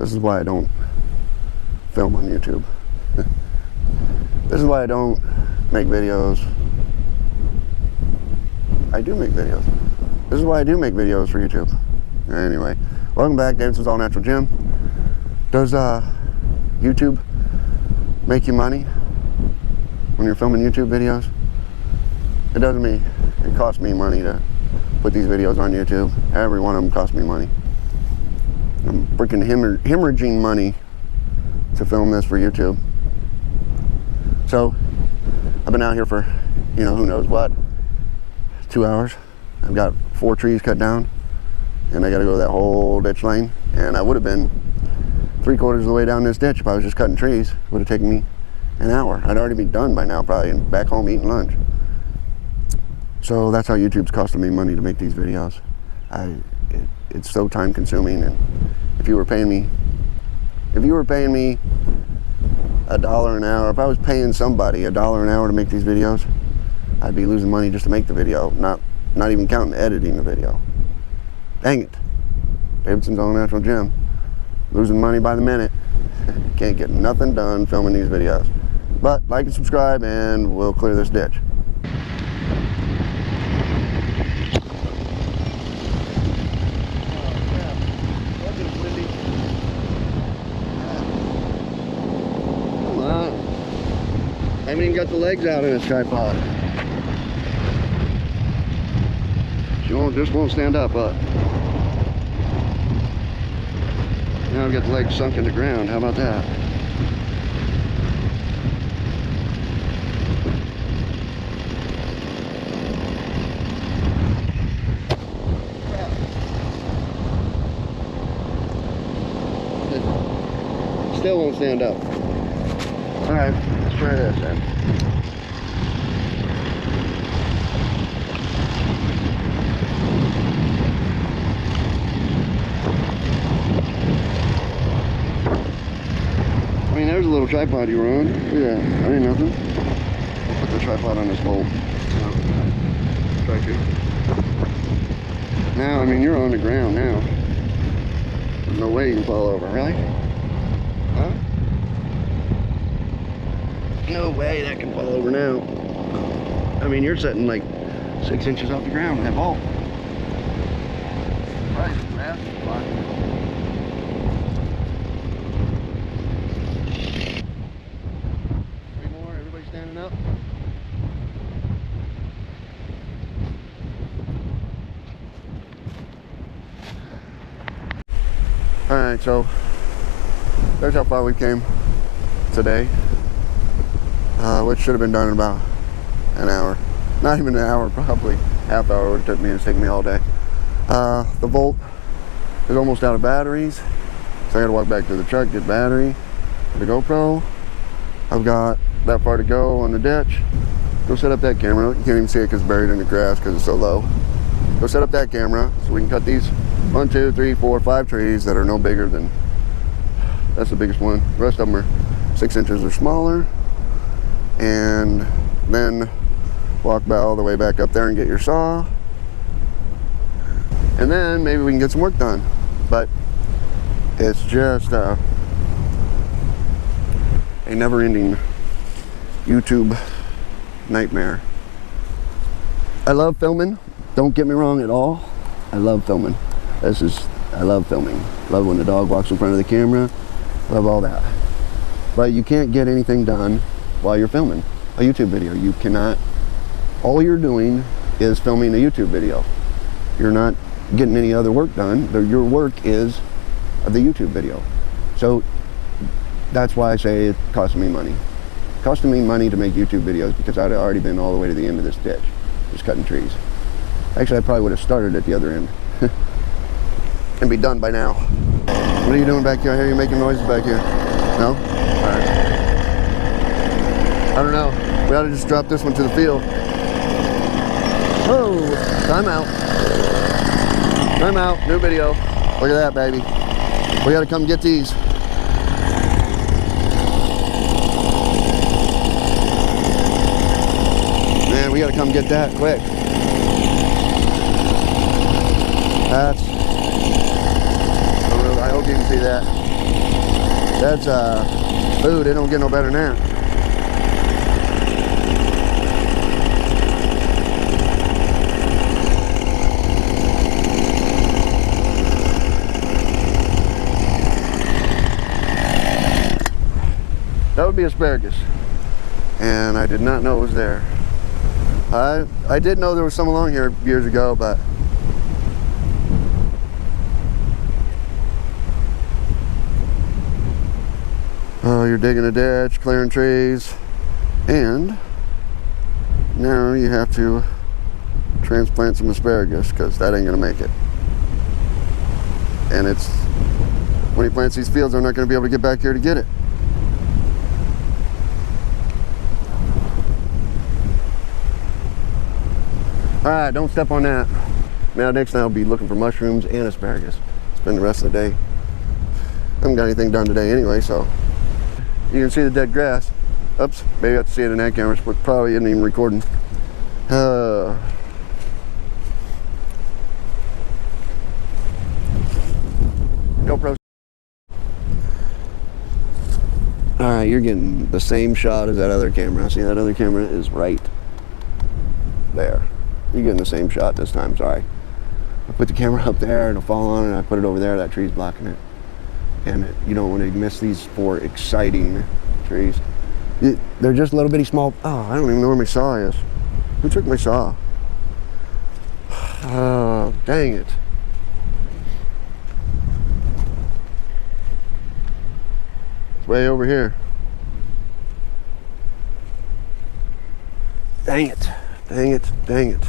This is why I don't film on YouTube. This is why I don't make videos. I do make videos. This is why I do make videos for YouTube. Anyway, welcome back. Davidson's All Natural Gym. Does YouTube make you money when you're filming YouTube videos? It doesn't me. It costs me money to put these videos on YouTube. Every one of them costs me money. I'm freaking hemorrhaging money to film this for YouTube. So I've been out here for, you know, who knows what, 2 hours. I've got 4 trees cut down, and I got to go that whole ditch lane. And I would have been 3/4 of the way down this ditch if I was just cutting trees. It would have taken me an hour. I'd already be done by now, probably, and back home eating lunch. So that's how YouTube's costing me money to make these videos. It's so time consuming, and if you were paying me $1 an hour, if I was paying somebody $1 an hour to make these videos, I'd be losing money just to make the video, not even counting editing the video. Dang it. Davidson's All Natural Gym. Losing money by the minute. Can't get nothing done filming these videos. But like and subscribe, and we'll clear this ditch. I haven't even got the legs out of this tripod. Just won't stand up, but now I've got the legs sunk in the ground. How about that? Still won't stand up. All right, let's try this then. I mean, there's a little tripod you were on. Look at that. That ain't nothing. I'll put the tripod on this bolt. Try to. Now, I mean, you're on the ground now. There's no way you can fall over, really? Huh? No way that can fall over now. I mean, you're sitting like 6 inches off the ground with that bolt. Right, man. Fine. Standing up. Alright, so there's how far we came today, which should have been done in about an hour. Not even an hour, probably half hour would have took me. It's taken me all day. The Volt is almost out of batteries, so I gotta walk back to the truck, get battery for the GoPro. I've got that far to go on the ditch. Go set up that camera. You can't even see it because it's buried in the grass because it's so low. Go set up that camera so we can cut these 1, 2, 3, 4, 5 trees that are no bigger than, that's the biggest one. The rest of them are 6 inches or smaller. And then walk all the way back up there and get your saw. And then maybe we can get some work done. But it's just a never-ending YouTube nightmare. I love filming. Don't get me wrong at all. I love filming. I love filming. Love when the dog walks in front of the camera. Love all that. But you can't get anything done while you're filming a YouTube video. You cannot. All you're doing is filming a YouTube video. You're not getting any other work done. Your work is the YouTube video. So that's why I say it costs me money. It costing me money to make YouTube videos because I'd already been all the way to the end of this ditch, just cutting trees. Actually, I probably would have started at the other end and be done by now. What are you doing back here? I hear you making noises back here. No? All right. I don't know. We ought to just drop this one to the field. Oh, time out. Time out. New video. Look at that, baby. We got to come get these. Man, we got to come get that quick. That's, I hope you can see that. That's food. It don't get no better than that. That would be asparagus, and I did not know it was there. I did know there was some along here years ago, but oh, you're digging a ditch, clearing trees, and now you have to transplant some asparagus because that ain't gonna make it. And it's when he plants these fields, they're not gonna be able to get back here to get it. All right, don't step on that. Now, next time I'll be looking for mushrooms and asparagus. Spend the rest of the day. I haven't got anything done today anyway, so. You can see the dead grass. Oops, maybe I have to see it in that camera, but probably isn't even recording. GoPro. All right, you're getting the same shot as that other camera. See, that other camera is right there. You're getting the same shot this time, sorry. I put the camera up there, it'll fall on it, I put it over there, that tree's blocking it. And you don't want to miss these 4 exciting trees. They're just little bitty small, oh, I don't even know where my saw is. Who took my saw? Oh, dang it. It's way over here. Dang it, dang it, dang it.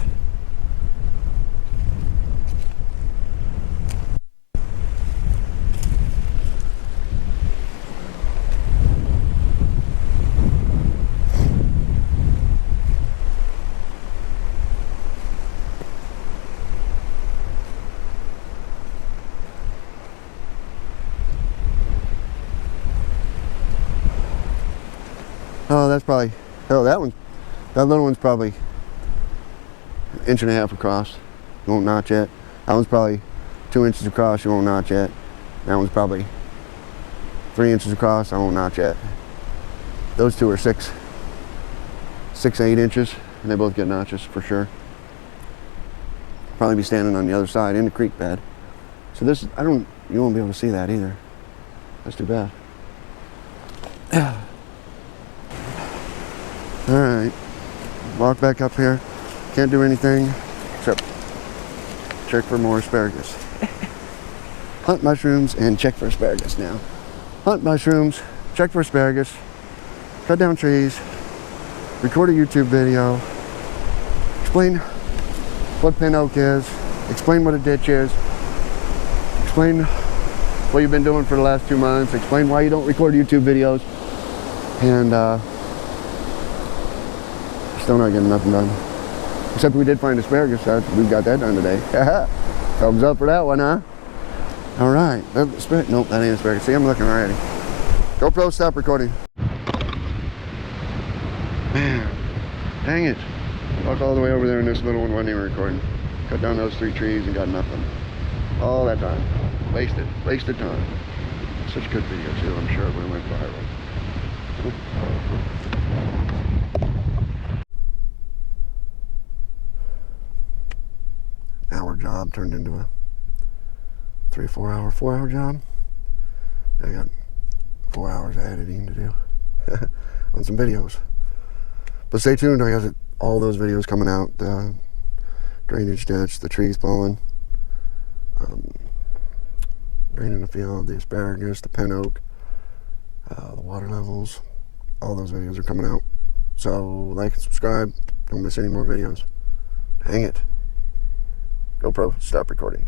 Oh, that's probably, oh, that little one's probably an inch and a half across. You won't notch yet. That one's probably 2 inches across. You won't notch yet. That one's probably 3 inches across. I won't notch yet. Those two are 6 to 8 inches, and they both get notches for sure. Probably be standing on the other side in the creek bed. So this, you won't be able to see that either. That's too bad. All right, walk back up here. Can't do anything except check for more asparagus. Hunt mushrooms and check for asparagus now. Hunt mushrooms, check for asparagus, cut down trees, record a YouTube video, explain what pin oak is, explain what a ditch is, explain what you've been doing for the last 2 months, explain why you don't record YouTube videos, and still not getting nothing done. Except we did find asparagus, so we got that done today. Thumbs up for that one, huh? All right. Nope, that ain't asparagus. See, I'm looking already. GoPro, stop recording. Man, dang it. Walked all the way over there and this little one wasn't even recording. Cut down those 3 trees and got nothing. All that time. Wasted time. Such a good video too, I'm sure it would have went viral. Hour job turned into a 3 or 4 hour job. I got 4 hours of editing to do on some videos. But stay tuned, I got all those videos coming out. The drainage ditch, the trees blowing, draining the field, the asparagus, the pin oak, the water levels. All those videos are coming out. So like and subscribe. Don't miss any more videos. Dang it. GoPro, stop recording.